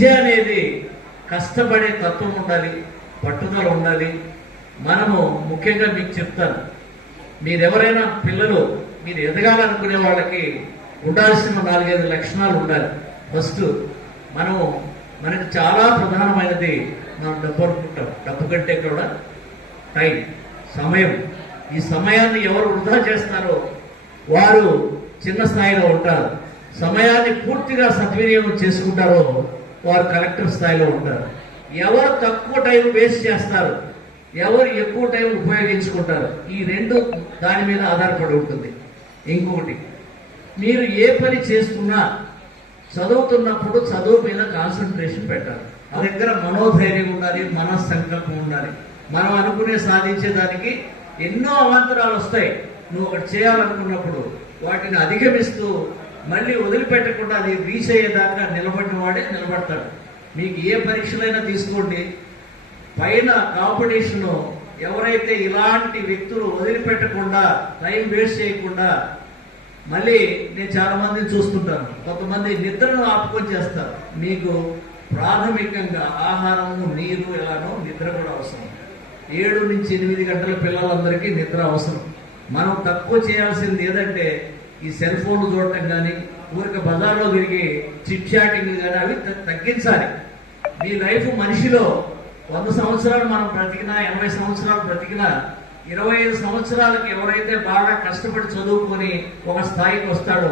విద్య అనేది కష్టపడే తత్వం ఉండాలి పట్టుదల ఉండాలి. మనము ముఖ్యంగా మీకు చెప్తాను మీరెవరైనా పిల్లలు మీరు ఎదగాలనుకునే వాళ్ళకి ఉండాల్సిన నాలుగైదు లక్షణాలు ఉండాలి. ఫస్ట్ మనము మనకి చాలా ప్రధానమైనది మనం డబ్బు అనుకుంటాం. డబ్బు కంటే కూడా టైం సమయం. ఈ సమయాన్ని ఎవరు వృధా చేస్తారో వారు చిన్న స్థాయిలో ఉంటారు. సమయాన్ని పూర్తిగా సద్వినియోగం చేసుకుంటారో వారు కలెక్టర్ స్థాయిలో ఉంటారు. ఎవరు తక్కువ టైం వేస్ట్ చేస్తారు ఎవరు ఎక్కువ టైం ఉపయోగించుకుంటారు ఈ రెండు దాని మీద ఆధారపడి ఉంటుంది. ఇంకొకటి మీరు ఏ పని చేస్తున్నా చదువుతున్నప్పుడు చదువు మీద కాన్సన్ట్రేషన్ పెట్టాలి. ఆ దగ్గర మనోధైర్యం ఉండాలి మనస్సంకల్పం ఉండాలి. మనం అనుకునే సాధించేదానికి ఎన్నో అవాంతరాలు వస్తాయి. నువ్వు ఒకటి చేయాలనుకున్నప్పుడు వాటిని అధిగమిస్తూ మళ్ళీ వదిలిపెట్టకుండా అది రీచ్ అయ్యేదాకా నిలబడిన వాడే నిలబడతాడు. మీకు ఏ పరీక్షలైనా తీసుకోండి. పైన కాంపిటీషన్ ఎవరైతే ఇలాంటి వ్యక్తులు వదిలిపెట్టకుండా టైం వేస్ట్ చేయకుండా మళ్ళీ నేను చాలా మందిని చూస్తుంటాను. కొంతమంది నిద్రను ఆపుకొని చేస్తారు. మీకు ప్రాథమికంగా ఆహారము నీరు ఎలానో నిద్ర కూడా అవసరం. ఏడు నుంచి ఎనిమిది గంటల పిల్లలందరికీ నిద్ర అవసరం. మనం తక్కువ చేయాల్సింది ఏదంటే ఈ సెల్ ఫోన్లు చూడటం కానీ ఊరిక బజార్లో తిరిగి చిట్ చాటింగ్ కానీ అవి తగ్గించాలి. మీ లైఫ్ మనిషిలో వంద సంవత్సరాలు మనం బ్రతికినా ఎనభై సంవత్సరాలు బ్రతికినా ఇరవై ఐదు సంవత్సరాలకి ఎవరైతే బాగా కష్టపడి చదువుకొని ఒక స్థాయికి వస్తాడో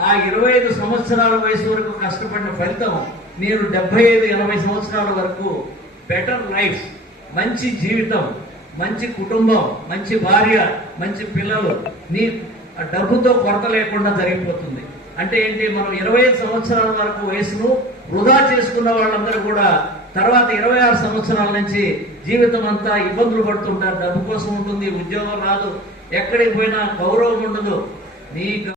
ఆ ఇరవై ఐదు సంవత్సరాల వయసు వరకు కష్టపడిన ఫలితం నేను డెబ్బై ఐదు ఎనభై సంవత్సరాల వరకు బెటర్ లైఫ్ మంచి జీవితం మంచి కుటుంబం మంచి భార్య మంచి పిల్లలు నీ డబ్బుతో కొరత లేకుండా జరిగిపోతుంది. అంటే ఏంటి మనం ఇరవై ఐదు సంవత్సరాల వరకు వయసును వృధా చేసుకున్న వాళ్ళందరూ కూడా తర్వాత ఇరవై ఆరు సంవత్సరాల నుంచి జీవితం అంతా ఇబ్బందులు పడుతుంటారు. డబ్బు కోసం ఉంటుంది ఉద్యోగం రాదు ఎక్కడికి పోయినా గౌరవం ఉండదు. నీ